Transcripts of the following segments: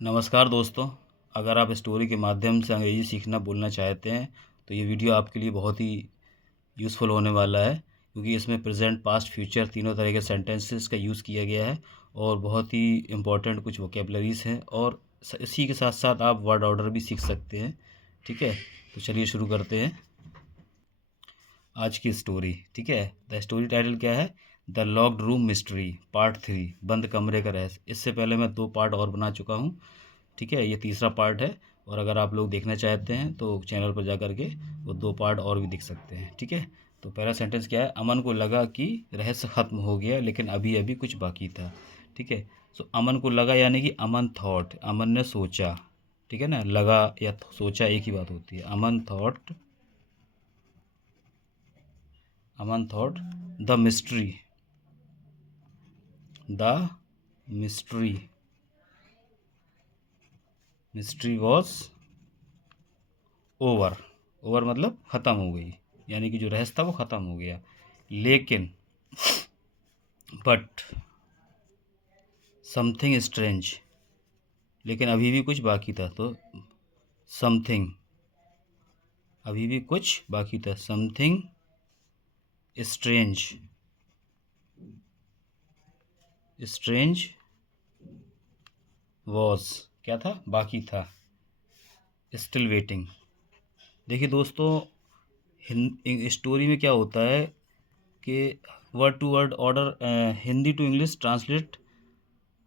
नमस्कार दोस्तों। अगर आप स्टोरी के माध्यम से अंग्रेज़ी सीखना बोलना चाहते हैं तो ये वीडियो आपके लिए बहुत ही यूज़फुल होने वाला है, क्योंकि इसमें प्रेजेंट, पास्ट, फ्यूचर तीनों तरह के सेंटेंसेस का यूज़ किया गया है और बहुत ही इम्पोर्टेंट कुछ वोकेबलरीज़ हैं और इसी के साथ साथ आप वर्ड ऑर्डर भी सीख सकते हैं। ठीक है, तो चलिए शुरू करते हैं आज की स्टोरी। ठीक है, द स्टोरी टाइटल क्या है? The locked room mystery part 3, बंद कमरे का रहस्य। इससे पहले मैं 2 पार्ट और बना चुका हूँ। ठीक है, ये तीसरा पार्ट है और अगर आप लोग देखना चाहते हैं तो चैनल पर जा कर के वो 2 पार्ट और भी देख सकते हैं। ठीक है, तो पहला सेंटेंस क्या है? अमन को लगा कि रहस्य ख़त्म हो गया लेकिन अभी अभी कुछ बाकी था। ठीक है, सो अमन को लगा यानी कि अमन थॉट, अमन ने सोचा। ठीक है ना, लगा या सोचा एक ही बात होती है। Aman thought the mystery was over. Over मतलब ख़त्म हो गई, यानी कि जो रहस्य था वो ख़त्म हो गया। लेकिन बट समथिंग स्ट्रेंज, लेकिन अभी भी कुछ बाकी था। तो समथिंग, अभी भी कुछ बाकी था। समथिंग स्ट्रेंज, स्ट्रेंज वॉज, क्या था? बाकी था। Still waiting. देखिए दोस्तों, स्टोरी में क्या होता है कि word to word order, Hindi to English translate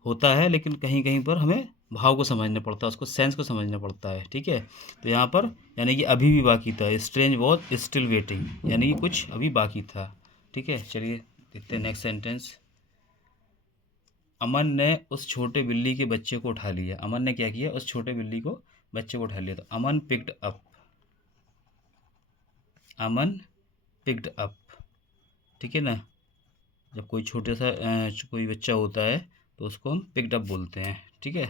होता है, लेकिन कहीं कहीं पर हमें भाव को समझना पड़ता है, उसको सेंस को समझना पड़ता है। ठीक है, तो यहाँ पर यानी कि अभी भी बाकी था। स्ट्रेंज वॉज स्टिल वेटिंग, यानी कि कुछ अभी बाकी था। ठीक है, चलिए देखते हैं नेक्स्ट सेंटेंस। अमन ने उस छोटे बिल्ली के बच्चे को उठा लिया। अमन ने क्या किया? उस छोटे बिल्ली को बच्चे को उठा लिया। तो अमन पिक्ड अप। ठीक है ना, जब कोई छोटे सा कोई बच्चा होता है तो उसको हम पिक्ड अप बोलते हैं। ठीक है,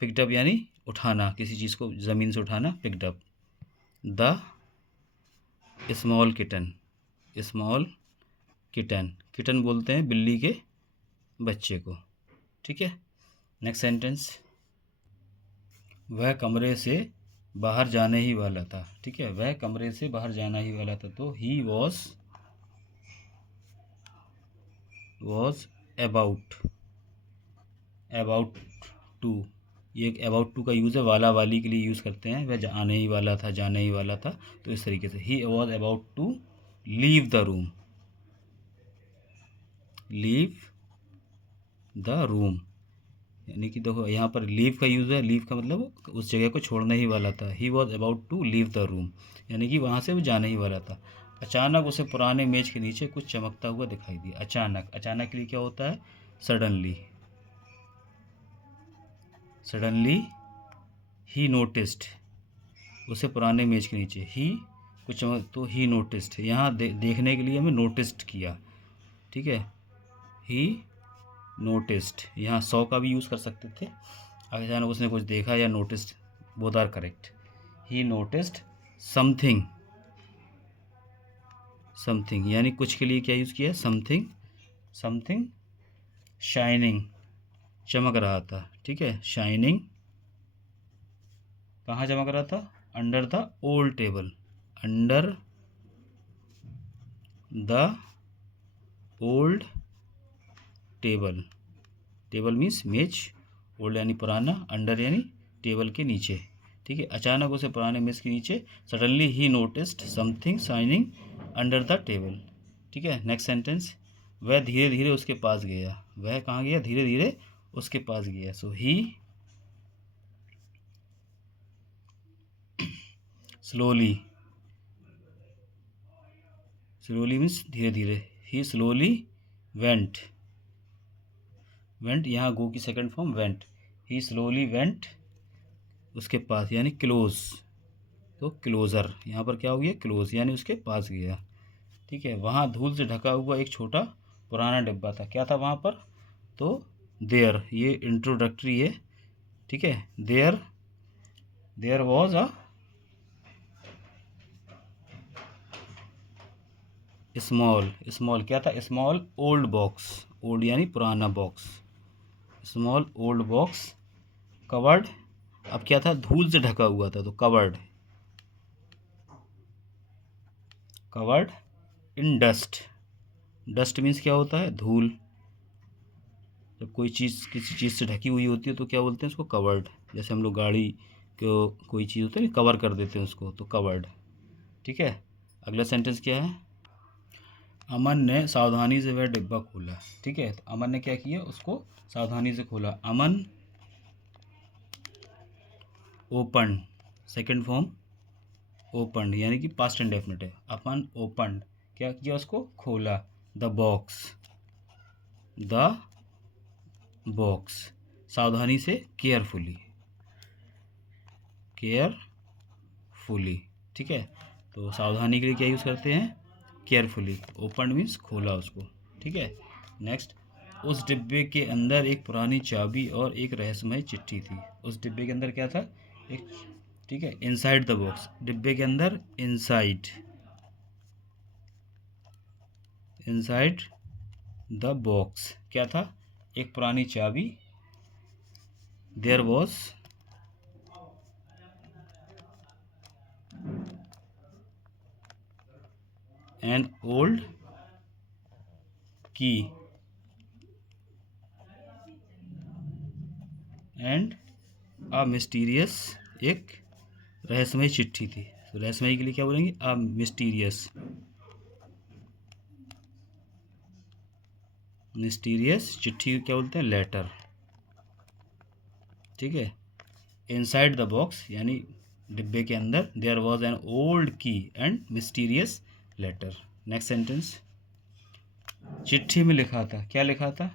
पिक्ड अप यानी उठाना, किसी चीज़ को ज़मीन से उठाना, picked up. The small kitten, small kitten, kitten बोलते हैं बिल्ली के बच्चे को। ठीक है, नेक्स्ट सेंटेंस। वह कमरे से बाहर जाने ही वाला था। ठीक है, वह कमरे से बाहर जाना ही वाला था। तो he was about, about to. ये एक अबाउट टू का यूज़ है, वाला वाली के लिए यूज़ करते हैं। वह आने ही वाला था, जाने ही वाला था। तो इस तरीके से he was about to leave the room, leave the room, यानी कि देखो यहाँ पर लीव का यूज़ है। लीव का मतलब उस जगह को छोड़ने ही वाला था। He was about to leave the room, यानी कि वहाँ से वो जाने ही वाला था। अचानक उसे पुराने मेज के नीचे कुछ चमकता हुआ दिखाई दिया। अचानक, अचानक के लिए क्या होता है? सडनली। सडनली ही नोटिस्ड, उसे पुराने मेज के नीचे ही कुछ चमक, तो ही नोटिस्ड यहाँ देखने के लिए हमें नोटिस्ड किया। ठीक है, ही नोटिस्ड, यहाँ सौ का भी यूज़ कर सकते थे। अचानक उसने कुछ देखा या noticed, both are correct. He noticed something, something यानी कुछ के लिए क्या यूज़ किया? समथिंग, समथिंग शाइनिंग, चमक रहा था। ठीक है, शाइनिंग कहाँ चमक रहा था? Under the old table, under the old table. Table means मेज, ओल्ड यानी पुराना, अंडर यानी टेबल के नीचे। ठीक है, अचानक उसे पुराने मेज के नीचे, suddenly he noticed something shining under the table. ठीक है, नेक्स्ट सेंटेंस। वह धीरे धीरे उसके पास गया। वह कहाँ गया? धीरे धीरे उसके पास गया। सो ही स्लोली, स्लोली मीन्स धीरे धीरे। ही स्लोली वेंट, वेंट यहाँ गो की सेकंड फॉर्म वेंट। ही स्लोली वेंट उसके पास, यानी क्लोज। तो क्लोज़र यहाँ पर क्या हो गया? क्लोज, यानी उसके पास गया। ठीक है, वहाँ धूल से ढका हुआ एक छोटा पुराना डिब्बा था। क्या था वहाँ पर? तो देयर, ये इंट्रोडक्टरी है। ठीक है, there, there was a small, small क्या था? स्मॉल ओल्ड बॉक्स, ओल्ड यानी पुराना बॉक्स, स्मॉल ओल्ड बॉक्स कवर्ड, अब क्या था, धूल से ढका हुआ था, तो covered, covered in dust. Dust means क्या होता है, धूल। जब कोई चीज़ किसी चीज़ से ढकी हुई होती है तो क्या बोलते हैं उसको, कवर्ड। जैसे हम लोग गाड़ी को कोई चीज़ होती है ना, कवर कर देते हैं उसको, तो कवर्ड। ठीक है, अगला सेंटेंस क्या है, अमन ने सावधानी से वह डिब्बा खोला। ठीक है, तो अमन ने क्या किया, उसको सावधानी से खोला। अमन ओपन, सेकंड फॉर्म ओपन, यानी कि पास्ट इंडेफिनिट है। अमन ओपन, क्या किया, उसको खोला। द बॉक्स, द बॉक्स, सावधानी से, केयरफुली, केयरफुली। ठीक है, तो सावधानी के लिए क्या यूज़ करते हैं, केयरफुली। ओपन मीन्स खोला उसको। ठीक है, नेक्स्ट, उस डिब्बे के अंदर एक पुरानी चाबी और एक रहस्यमय चिट्ठी थी। उस डिब्बे के अंदर क्या था, एक, ठीक है, इनसाइड द बॉक्स, डिब्बे के अंदर, इनसाइड, इनसाइड द बॉक्स क्या था, एक पुरानी चाबी। There was an old key and a mysterious, एक रहस्यमय चिट्ठी थी। तो रहस्यमय के लिए क्या बोलेंगे, अ मिस्टीरियस, मिस्टीरियस चिट्ठी क्या बोलते हैं, लेटर। ठीक है, इनसाइड द बॉक्स यानी डिब्बे के अंदर, there was an old key and mysterious letter. Next sentence, चिट्ठी में लिखा था, क्या लिखा था,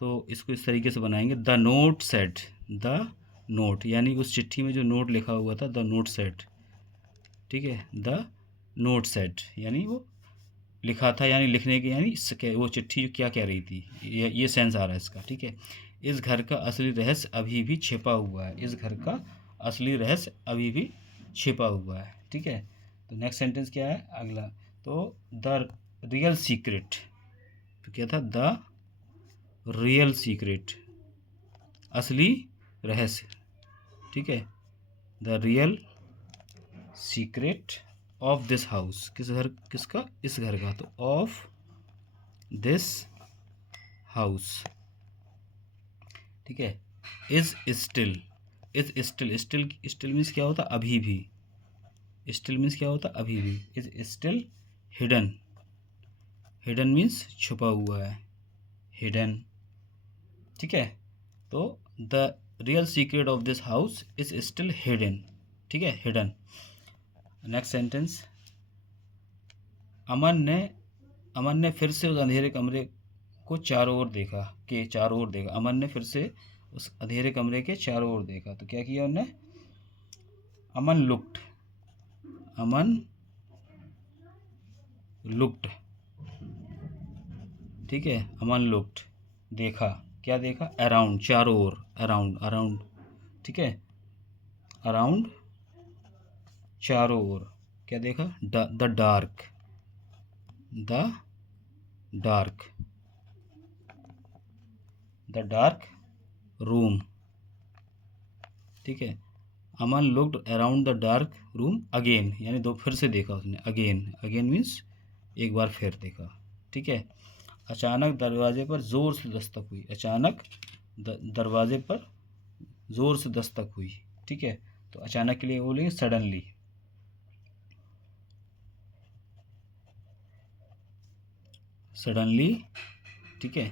तो इसको इस तरीके से बनाएंगे, the not set, the note, यानी उस चिट्ठी में जो नोट लिखा हुआ था, द नोट सेट। ठीक है, द नोट सेट यानी वो लिखा था, यानी लिखने के, यानी वो चिट्ठी जो क्या कह रही थी, ये सेंस आ रहा है इसका। ठीक है, इस घर का असली रहस्य अभी भी छिपा हुआ है। इस घर का असली रहस्य अभी भी छिपा हुआ है। ठीक है, तो नेक्स्ट सेंटेंस क्या है अगला, तो द रियल सीक्रेट, तो क्या था, द रियल सीक्रेट, असली रहस्य। ठीक है, the real secret of this house, किस घर, किसका, इस घर का, तो ऑफ दिस हाउस। ठीक है, is still, is still, still, still means क्या होता, अभी भी। स्टिल मीन्स क्या होता, अभी भी। Is still hidden, hidden means छुपा हुआ है, हिडन। ठीक है, तो the real secret of this house is still hidden. ठीक है, हिडन। नेक्स्ट सेंटेंस, अमन ने, अमन ने फिर से उस अंधेरे कमरे को चारों ओर देखा, के चारों ओर देखा। अमन ने फिर से उस अंधेरे कमरे के चारों ओर देखा, तो क्या किया उन्होंने, अमन लुक्ड, अमन लुक्ड। ठीक है, अमन लुक्ड, देखा, क्या देखा, अराउंड, चारों ओर, अराउंड, अराउंड। ठीक है, अराउंड, चारों ओर, क्या देखा, the dark, the dark, the dark room. ठीक है, Aman looked around the dark room again, यानी दो, फिर से देखा उसने, अगेन, अगेन मीन्स एक बार फिर देखा। ठीक है, अचानक दरवाजे पर ज़ोर से दस्तक हुई, अचानक दरवाजे पर ज़ोर से दस्तक हुई। ठीक है, तो अचानक के लिए बोलेंगे सडनली, सडनली। ठीक है,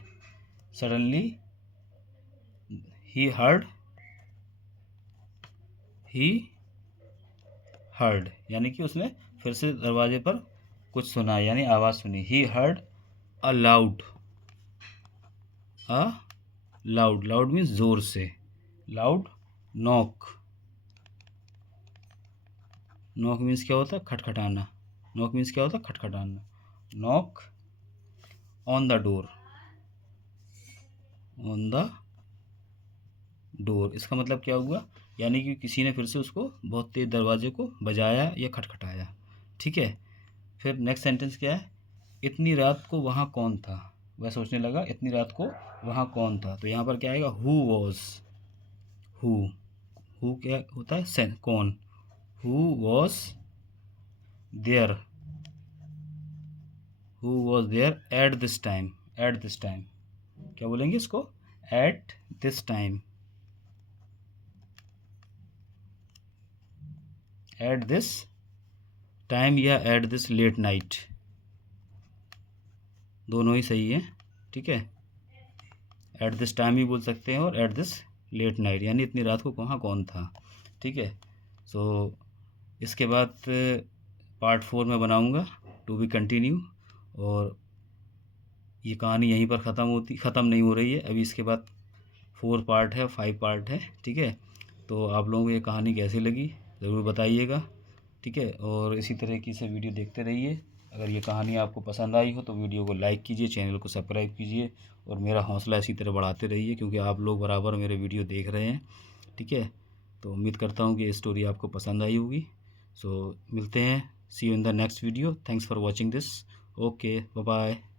suddenly he heard, he heard, यानी कि उसने फिर से दरवाजे पर कुछ सुना, यानी आवाज़ सुनी। He heard a loud, a loud, loud means ज़ोर से, लाउड नॉक, नॉक मीन्स क्या होता है, खटखटाना, नॉक मीन्स क्या होता है, खटखटाना। Knock on the door, on the door, इसका मतलब क्या हुआ, यानी कि किसी ने फिर से उसको बहुत तेज दरवाजे को बजाया या खटखटाया। ठीक है, फिर नेक्स्ट सेंटेंस क्या है, इतनी रात को वहाँ कौन था, वह सोचने लगा इतनी रात को वहाँ कौन था, तो यहाँ पर क्या आएगा, हु वॉज, हु क्या होता है, कौन, who was there, who was there at this time, at this time क्या बोलेंगे इसको, at this time, at this time या एट दिस लेट नाइट, दोनों ही सही है, ठीक है। एट दिस टाइम ही बोल सकते हैं और एट दिस लेट नाइट, यानी इतनी रात को कहाँ कौन था, ठीक है। सो इसके बाद पार्ट 4 में बनाऊंगा, टू बी कंटिन्यू। और ये कहानी यहीं पर ख़त्म नहीं हो रही है, अभी इसके बाद 4 पार्ट है, 5 पार्ट है, ठीक है। तो आप लोगों को ये कहानी कैसी लगी ज़रूर बताइएगा, ठीक है। और इसी तरह की से वीडियो देखते रहिए। अगर ये कहानी आपको पसंद आई हो तो वीडियो को लाइक कीजिए, चैनल को सब्सक्राइब कीजिए और मेरा हौसला इसी तरह बढ़ाते रहिए, क्योंकि आप लोग बराबर मेरे वीडियो देख रहे हैं, ठीक है। तो उम्मीद करता हूँ कि ये स्टोरी आपको पसंद आई होगी। सो मिलते हैं, see you in the next video. Thanks for watching this. Okay, bye bye.